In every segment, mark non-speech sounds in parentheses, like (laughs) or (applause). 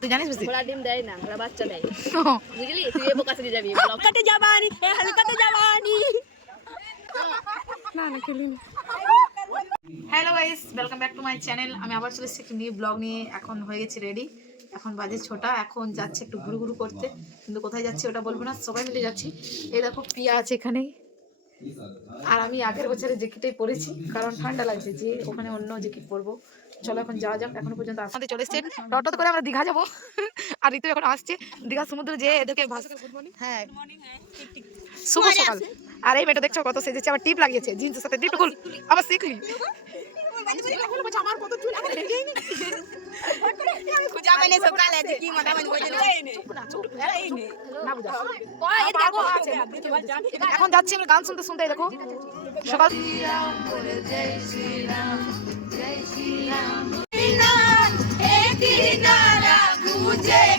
তুই জানিস বুঝি ঘোড়া ডিম দেয় না ঘোড়া বাচ্চা দেয়। বুঝলি? তুই এ বোকা শিখে যাবি হালকাতে যাবানি এ হালকাতে যাবানি। Hello guys welcome back to my channel আমি আবার চলে এসেছি একটু নিউ ব্লগ নিয়ে। এখন হয়ে গেছি রেডি এখন বাজে ছোটা এখন যাচ্ছে একটু ঘুরু ঘুরু করতে। কিন্তু কোথায় যাচ্ছি ওটা বলব না সবাই মিলে যাচ্ছি। এই দেখো পিয়া আছে এখানেই। আর আমি আগের বছরে জ্যাকেটেই পরেছি কারণ ঠান্ডা লাগছে যে ওখানে অন্য জ্যাকেট পরবো। চলো এখন যাওয়া যাক এখনও পর্যন্ত আসতে চলে এসছেন। অটোতে করে আমরা দীঘা যাব। আর ঋতু এখন আসছে। দীঘা সমুদ্র যে এদেরকে ভাস হ্যাঁ। শুভ সকাল। আর এই মেয়েটা দেখছ কত সেজেছে আবার টিপ লাগিয়েছে। জিন্সের সাথে টিপ আবার শিখলি? আমার কত চুল এখন রেডি হয়নি সকালে যে কি মাথা মানে কইতে চুপ না, চুপ। এই নে, না বুঝা। আমার কথা আছে, এখন যাচ্ছি আমরা গান শুনতে শুনতে দেখো। সকাল জয়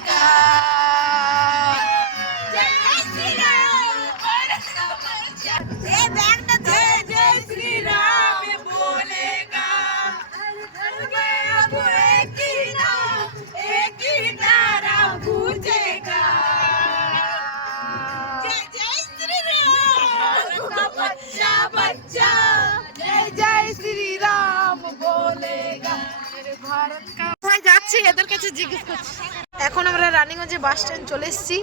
কোথায় এদের কাছে জিজ্ঞেস করছি। এখন আমরা রানীগঞ্জে বাস স্ট্যান্ড চলে এসেছি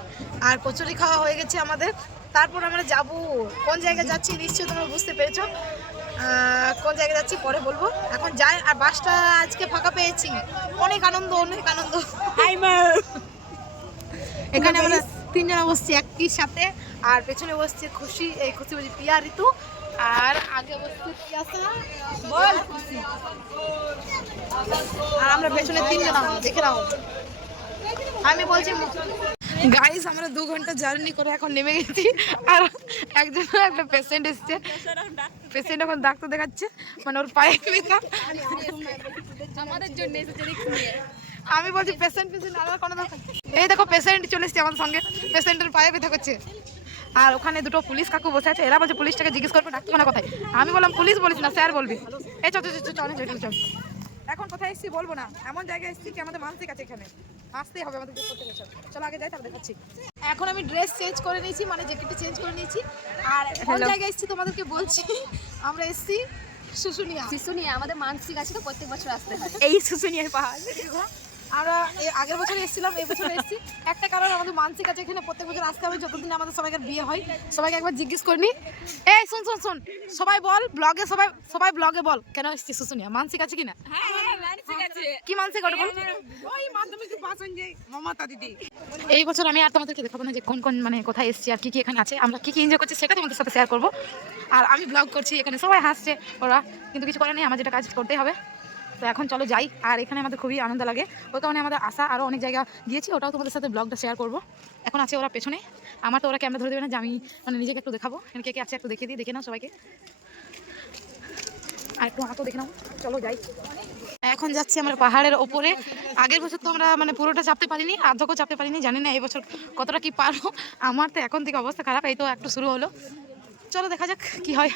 আর কচুরি খাওয়া হয়ে গেছে আমাদের। তারপর আমরা যাব কোন জায়গায় যাচ্ছি নিশ্চয়ই তোমরা বুঝতে পেরেছ। কোন জায়গায় যাচ্ছি পরে বলব। এখন যাই আর বাসটা আজকে ফাঁকা পেয়েছি। অনেক আনন্দ অনেক আনন্দ। এখানে আমরা তিনজনে বসছি একই সাথে। আর পেছনে বসছে খুশি এই খুশি বলছি পিয়া ঋতু। আর আগে বসছে পিয়াসা বল। আর আমরা পেছনে তিনজন আছি, দেখে নাও। আমি বলছি গাইস আমরা দু ঘণ্টা জার্নি করে এখন নেমে গেছি। আর একজন একটা পেশেন্ট এসছে। পেশেন্ট এখন ডাক্তার দেখাচ্ছে। মানে ওর পায়ে ব্যথা। আমাদের জন্য আমি বলছি পেশেন্ট পেশেন্ট আলাদা কোনো দরকার নেই। এই দেখো পেশেন্ট চলে এসছে আমাদের সঙ্গে। পেশেন্টের পায়ে ব্যথা করছে। আর ওখানে দুটো পুলিশ কাকু বসে আছে এরা বলছে পুলিশটাকে জিজ্ঞেস করবে ডাক্তার মানে কোথায়? আমি বললাম পুলিশ বলিস না স্যার বলবি। এই চল চল চল, চল এখন কোথায় এসেছি বলব না। এমন জায়গায় এসেছি কি আমাদের মানসিক আছে এখানে? আসতেই হবে আমাদের করতে গেছে চলো। আগে যাই তারপর দেখাচ্ছি। এখন আমি ড্রেস চেঞ্জ করে নিয়েছি মানে জ্যাকেটটা চেঞ্জ করে নিয়েছি। আর কোন জায়গায় এসেছি তোমাদেরকে বলছি? আমরা এসেছি শুশুনিয়া। শিশু নিয়ে আমাদের মানসিক আছে তো প্রত্যেক বছর আসতে হয়। এই শুশুনিয়ার পাহাড়। (laughs) আমরা আগের বছর এসেছিলাম এই বছর এসেছি। একটা কারণ আমাদের মানসিক আছে এখানে প্রত্যেক বছর আসতে হবে যতদিন আমাদের সবাইকার বিয়ে হয় সবাইকে একবার জিজ্ঞেস করিনি এই শুন শুন শুন সবাই বল ব্লগে সবাই সবাই ব্লগে বল। কেন এসেছি শুশুনিয়া মানসিক আছে কিনা? কি মানসিক ওটা বল। এই বছর আমি আর তোমাদেরকে দেখাবো না যে কোন কোন মানে কোথায় এসেছি আর কি কি এখানে আছে। আমরা কি কি এনজয় করছি সেটা তোমাদের সাথে শেয়ার করব। আর আমি ব্লগ করছি এখানে সবাই হাসছে ওরা। কিন্তু কিছু করে নেই আমার যেটা কাজ করতেই হবে। তো এখন চলো যাই। আর এখানে আমাদের খুবই আনন্দ লাগে। ওই কারণে আমাদের আসা আরও অনেক জায়গা গিয়েছি। ওটাও তোমাদের সাথে ব্লগটা শেয়ার করব। এখন আছে ওরা পেছনে। আমার তো ওরা ক্যামেরা ধরে দেবে না, যে আমি মানে নিজেকে একটু দেখাবো। কে কে আছে একটু দেখিয়ে দিই, দেখে নাও সবাইকে। আর একটু হাতও দেখে নাও। চলো যাই। এখন যাচ্ছি আমরা পাহাড়ের ওপরে। আগের বছর তো আমরা মানে পুরোটা চাপতে পারিনি আর্ধকও চাপতে পারিনি। জানি না এই বছর কতটা কি পারব। আমার তো এখন থেকে অবস্থা খারাপ, এই তো একটু শুরু হলো। চলো দেখা যাক কি হয়।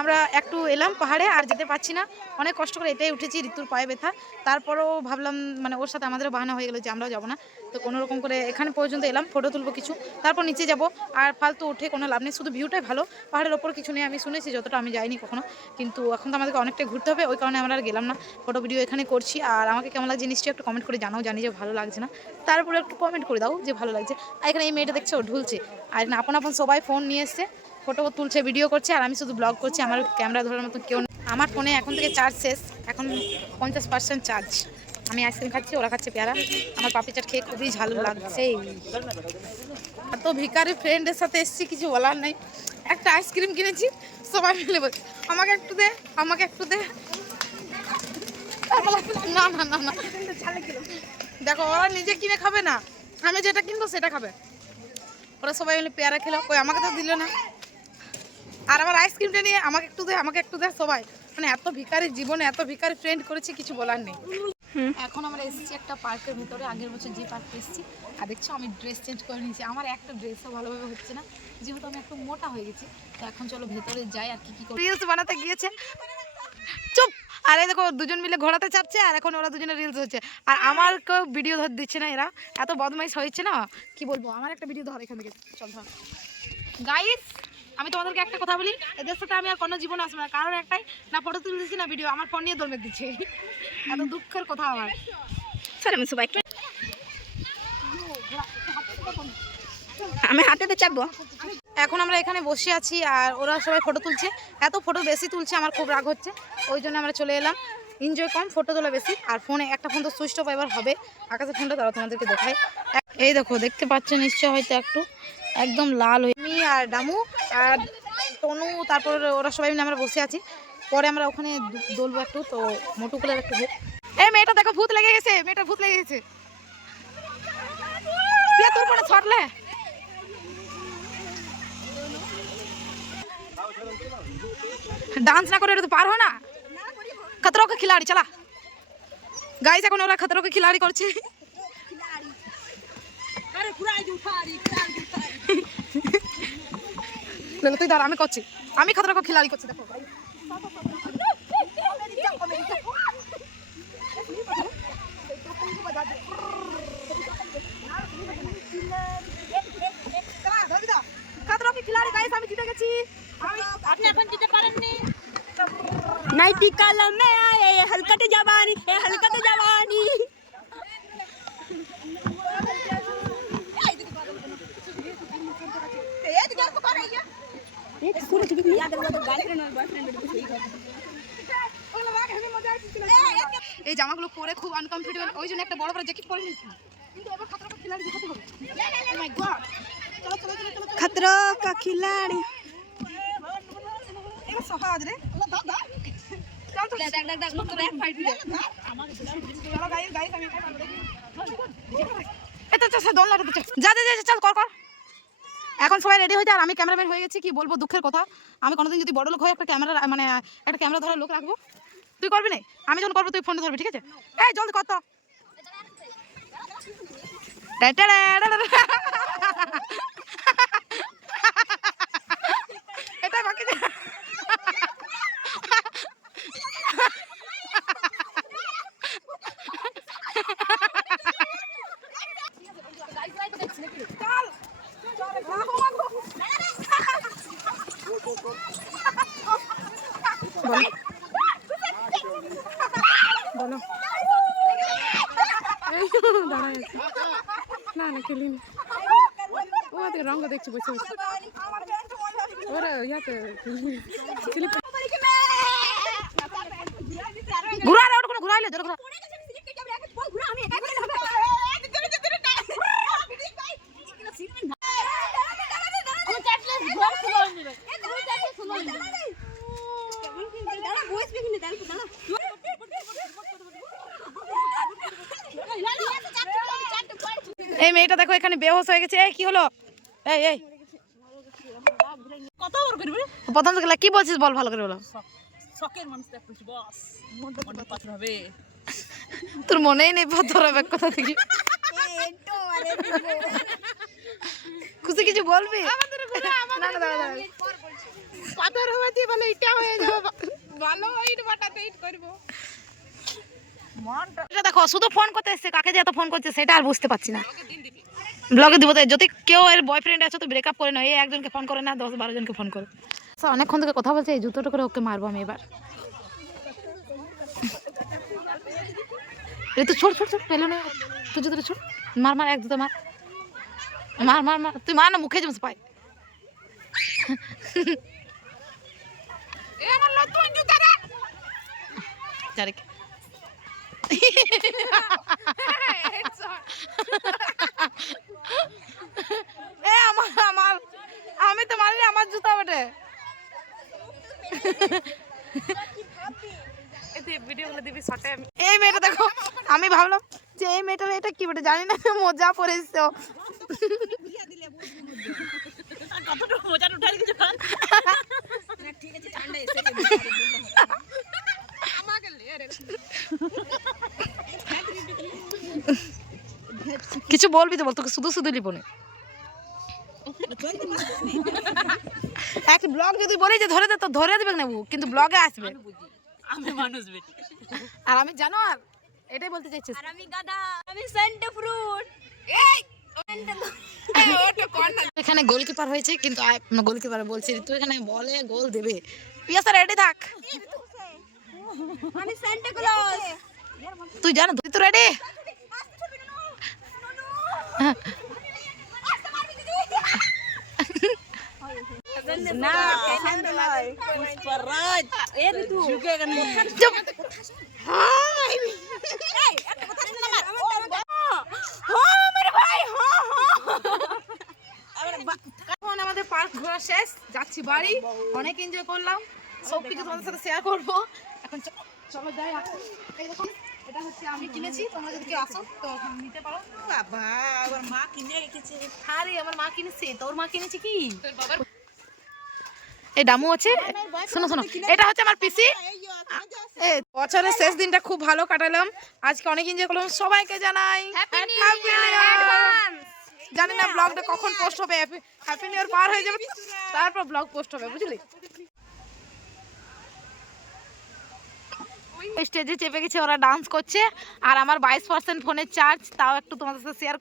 আমরা একটু এলাম পাহাড়ে, আর যেতে পারছি না। অনেক কষ্ট করে এটাই উঠেছি, ঋতুর পায়ে ব্যথা। তারপরও ভাবলাম মানে ওর সাথে আমাদেরও বাহানা হয়ে গেলো যে আমরাও যাব না। তো কোনো রকম করে এখানে পর্যন্ত এলাম ফটো তুলবো কিছু। তারপর নিচে যাব, আর ফালতু উঠে কোনো লাভ নেই। শুধু ভিউটাই ভালো। পাহাড়ের ওপর কিছু নেই, আমি শুনেছি যতটা আমি যাইনি কখনো। কিন্তু এখন তো আমাদেরকে অনেকটাই ঘুরতে হবে, ওই কারণে আমরা আর গেলাম না। ফটো ভিডিও এখানে করছি। আর আমাকে কেমন লাগছে নিশ্চয়ই একটু কমেন্ট করে জানাও, জানি যে ভালো লাগছে না। তারপরে একটু কমেন্ট করে দাও যে ভালো লাগছে। আর এখানে এই মেয়েটা দেখছে ও ঢুলছে। আর এখানে আপন আপন সবাই ফোন নিয়ে এসছে ফটো তুলছে ভিডিও করছে, আর আমি শুধু ব্লগ করছি, আমার ক্যামেরা ধরার মতো কেউ। আমার ফোনে এখন থেকে চার্জ শেষ, এখন পঞ্চাশ পার্সেন্ট চার্জ আমি আইসক্রিম খাচ্ছি, ওরা খাচ্ছে পেয়ারা। আমার পাপড়ি চাট খেয়ে খুবই ভালো লাগছে। এত ভিকারি ফ্রেন্ডের সাথে এসেছি, কিছু বলার নাই। একটা আইসক্রিম কিনেছি, সবাই মিলে বলছে আমাকে একটু দে, আমাকে একটু দে। না না না না। দেখো, ওরা নিজে কিনে খাবে না। আমি যেটা কিনবো, সেটা খাবে। ওরা সবাই মিলে পেয়ারা খেলো। কই আমাকে তো দিল না। আর আমার আইসক্রিমটা নিয়ে আমাকে একটু দে আমাকে একটু দে সবাই। মানে এত ভিকারি জীবনে এত ভিকারি ফ্রেন্ড করেছি কিছু বলার নেই। এখন আমরা এসেছি একটা পার্কের ভিতরে আগের বছর যে পার্কে এসেছি। আর দেখছ আমি ড্রেস চেঞ্জ করে নিয়েছি। আমার একটা ড্রেসও ভালোভাবে হচ্ছে না। যেহেতু আমি একটু মোটা হয়ে গেছি তো এখন চলো ভেতরে যাই আর কি কি করি। রিলস বানাতে গিয়েছে। চুপ! আর এই দেখো দুজন মিলে ঘোরাতে চাপছে আর এখন ওরা দুজনে রিলস হচ্ছে। আর আমার কেউ ভিডিও ধর দিচ্ছে না এরা। এত বদমাইশ হয়েছে না? কি বলব? আমার একটা ভিডিও ধর এখান থেকে। চল ধর। গাইস আমি তোমাদেরকে একটা কথা বলি। এদের সাথে আমি আর কোনো জীবন আসব না। কারণ একটাই না ফটো তুলতেছি না ভিডিও আমার ফোন নিয়ে দৌড়ে দিচ্ছে। এত দুঃখের কথা আমার। স্যার আমি সবাইকে আমি হাতেতে চাপবো। এখন আমরা এখানে বসে আছি আর ওরা সবাই ফটো তুলছে। এত ফটো বেশি তুলছে, আমার খুব রাগ হচ্ছে। ওই জন্য আমরা চলে এলাম। এনজয় কম ফটো তোলা বেশি। আর ফোনে একটা ফোন তো সুইচ অফ এবার হবে। আকাশে ফোনটা তারা তোমাদেরকে দেখায় এই দেখো, দেখতে পাচ্ছ নিশ্চয় হয়তো একটু। একদম লাল হয়ে আমি আর ডামু আর তনু, তারপর ওরা সবাই মিলে আমরা বসে আছি। পরে আমরা ওখানে দোলবো একটু, তো মোটু মোটুকুলের একটু ভূত এই মেয়েটা দেখো, ভূত লেগে গেছে, মেয়েটা ভূত লেগে গেছে। তোর পরে ছটলে डांस ना करो तो पार हो ना खतरों का खिलाड़ी चला गाइस এখন ওরা खतरों का खिलाड़ी করছে আরে ঘুরাই দি উঠারি লেলো তুই দাঁড়া আমি করছি আমি खतरों का खिलाड़ी করছি দেখো खतरों के खिलाड़ी गाइस আমি জিতে গেছি আমি আপনি এখন দিতে পারেননি নাইটি কালাম মে আয়ে ये हलकत जवानी ये हलकत जवानी এই জামাগুলো পরে খুব আনকমফোর্টেবল ওই জন্য একটা বড় বড় জ্যাকেট পরে নিয়েছি কিন্তু এবার खतरों का खिलाड़ी দেখাতে হবে Oh my God! চলো চলো চলো চলো खतरों का खिलाड़ी এবার সহজ রে চল যা চল, কর এখন সবাই রেডি হয়ে যায় আমি ক্যামেরাম্যান হয়ে গেছি, কি বলব দুঃখের কথা। আমি কোনোদিন যদি বড় লোক হয়ে একটা ক্যামেরা মানে একটা ক্যামেরা ধরার লোক রাখব, তুই করবি না? আমি যখন করব, তুই ফোন ধরবি, ঠিক আছে? এই, জলদি কর তো। (laughs) এটা বাকি বলো। না না খেলিনি ও আজকে রঙ দেখছি, বসে বসে। ওরা, ইয়াতে। ঘুরা রে, ওটা ঘুরাইলে, জোরে ঘুরা এই মেয়েটা দেখো এখানে বেহোশ হয়ে গেছে এই কি হলো এই এই প্রথম থেকে কি বলছিস বল ভালো করে বলো শখের মানুষ দেখছিস বস মনে পাথর হবে তোর মনেই নেই পাথর হবে কথা থেকে খুশি কিছু বলবি না, না। পাথর হবে দিয়ে বলে ইটা হয়ে যাবে। ভালো ইট বাটাতে ইট করব। দেখো শুধু ফোন করতে এসছে কাকে যে এত ফোন করছে সেটা আর বুঝতে পারছি না। ব্লগে দিব। যদি কেউ এর বয়ফ্রেন্ড আছে তো ব্রেকআপ করে না এই একজনকে ফোন করে না দশ বারো জনকে ফোন করে। স্যার অনেকক্ষণ থেকে কথা বলছে এই জুতোটা করে ওকে মারবো আমি এবার। এই তো ছোট ছোট ছোট পেল না। তুই জুতোটা ছোট। মার মার এক জুতো মার। মার মার মার। তুই মার না মুখে জমস পাই চারিক (laughs) এ আমার আমার আমি তো মারি আমার জুতা বটে। এই মেয়েটা দেখো আমি ভাবলাম যে এই মেয়েটার এটা কি বটে জানি না মজা পড়ে এসছে ও। কতটুকু মজা উঠালি কিছু খান (laughs) (laughs) কিছু বলবি তো বল তোকে শুধু শুধু লিপনে এক ব্লগ যদি বলি যে ধরে দে তো ধরে দেবে নেব কিন্তু ব্লগে আসবে। আমি মানুষ বেটি। আর আমি জানো আর এটাই বলতে চাইছি আর আমি গাধা আমি সেন্টে ফ্রুট এখানে গোলকিপার হয়েছে কিন্তু গোলকিপার বলছি তুই এখানে বলে গোল দেবে। পিয়াসা রেডি থাক। আমি সেন্টে ক্লজ তুই জানো তুই তো রেডি আমাদের পার্ক ঘোরা শেষ যাচ্ছি বাড়ি। অনেক এনজয় করলাম। সব কিছু তোমাদের সাথে শেয়ার করব। এখন চলো যাই। এই দেখো এটা হচ্ছে আমি কিনেছি তোমরা যদি কেউ আসো তো নিতে পারো। বাবা আমার মা কিনে রেখেছে। আরে আমার মা কিনেছে তোর মা কিনেছে কি? এই ডামু আছে শোনো শোনো এটা হচ্ছে আমার পিসি বছরের শেষ দিনটা খুব ভালো কাটালাম। আজকে অনেক এনজয় করলাম। সবাইকে জানাই! জানি না ব্লগটা কখন পোস্ট হবে হ্যাপি নিউ ইয়ার পার হয়ে যাবে। তারপর ব্লগ পোস্ট হবে বুঝলি? স্টেজে চেপে গেছে, ওরা ডান্স করছে, আর আমার বাইশ পার্সেন্ট ফোনের চার্জ তাও একটু তোমাদের সাথে শেয়ার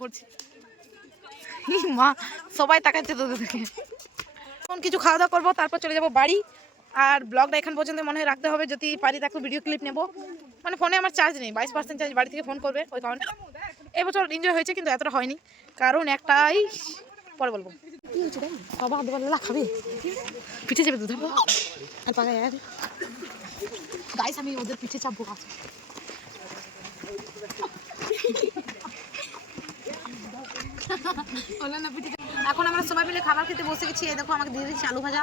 করছি। মা, সবাই তাকাচ্ছে তোদের থেকে এখন কিছু খাওয়া দাওয়া করব, তারপর চলে যাব বাড়ি, আর ব্লগটা এখান পর্যন্ত মনে হয় রাখতে হবে, যদি পারি তাকে ভিডিও ক্লিপ নেব। মানে ফোনে আমার চার্জ নেই, বাইশ পার্সেন্ট চার্জ বাড়ি থেকে ফোন করবে, ওই কারণে। এবছর এনজয় হয়েছে, কিন্তু এতটা হয়নি, কারণ একটাই, পরে বলব। তাই বাবা খাবে পিঠে চেপে দুধ আর গাইস আমি ওদের পিঠে চাপবো এখন আমরা সবাই মিলে খাবার খেতে বসে গেছি। এই দেখো আমাকে দিয়ে দিচ্ছি আলু ভাজা।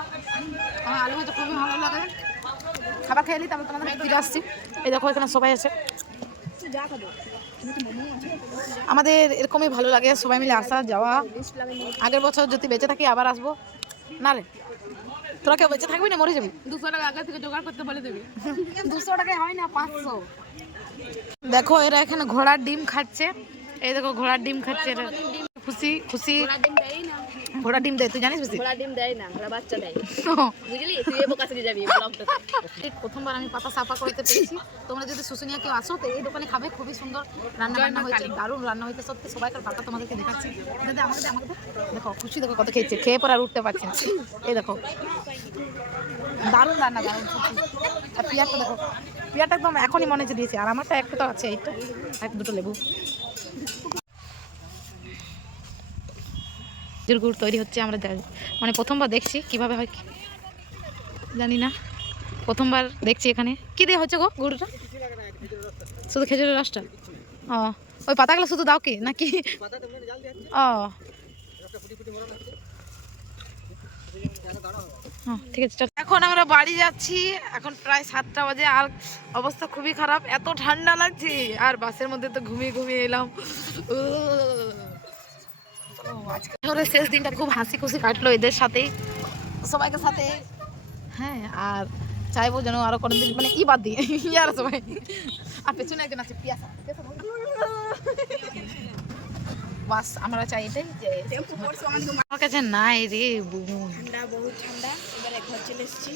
আমার আলু ভাজা খুবই ভালো লাগে। খাবার খেয়ে নিই তারপর তোমাদের ফিরে আসছি। এই দেখো, এখানে সবাই আছে। আমাদের এরকমই ভালো লাগে, সবাই মিলে আসা, যাওয়া। আগের বছর যদি বেঁচে থাকি, আবার আসব। না রে। তোরা কেউ বেঁচে থাকবি না মরে যাবি। দুশো টাকা আগে থেকে জোগাড় করতে বলে দেবে। দুশো টাকায় হয় না পাঁচশো। দেখো এরা এখানে ঘোড়ার ডিম খাচ্ছে। এই দেখো ঘোড়ার ডিম খাচ্ছে এরা। খুশি খুশি। ঘোড়া ডিম দেয় তুই জানিস বেশি? ঘোড়া ডিম দেয় না ঘোড়া বাচ্চা দেয়। বুঝলি? তুই এবো কাছে যাবি ব্লগটাতে প্রথমবার আমি পাতা সাফা করতে পেরেছি। তোমরা যদি শুশুনিয়া কেউ আসো তো এই দোকানে খাবে খুবই সুন্দর রান্না বান্না হয়েছে দারুণ রান্না হয়েছে সত্যি সবাইকার পাতা তোমাদেরকে দেখাচ্ছি। দাদা আমাকে দে, আমাকে দেখো। খুশি দেখো কত খেয়েছে খেয়ে পর আর উঠতে পারছে না। এই দেখো দারুণ রান্না দারুণ আর পিয়ারটা দেখো পিয়ারটা একদম এখনই মনে হচ্ছে দিয়েছে আর আমারটা একটু তো আছে এইটা এক দুটো লেবু। খেজুর গুড় তৈরি হচ্ছে আমরা মানে প্রথমবার দেখছি, কীভাবে হয় জানি না। প্রথমবার দেখছি এখানে। কি দিয়ে হচ্ছে গো গুড়টা? শুধু খেজুরের রসটা? ও, ওই পাতাগুলো শুধু দাও কি, নাকি? ও। ঠিক আছে এখন আমরা বাড়ি যাচ্ছি, এখন প্রায় সাতটা বাজে, আর অবস্থা খুবই খারাপ, এত ঠান্ডা লাগছে, আর বাসের মধ্যে তো ঘুমিয়ে ঘুমিয়ে এলাম। শহরের শেষ দিনটা খুব হাসি খুশি কাটলো এদের সাথেই। সবাইকে সাথে। হ্যাঁ আর চাইব যেন আরও কোনো দিন মানে ই বাদ দিয়ে আর সবাই। আর পেছনে একজন আছে পিয়াসা বাস আমরা চাই এটাই যে আমার কাছে নাই রে বোন ঠান্ডা বহুত ঠান্ডা। এবারে ঘর চলে এসেছি।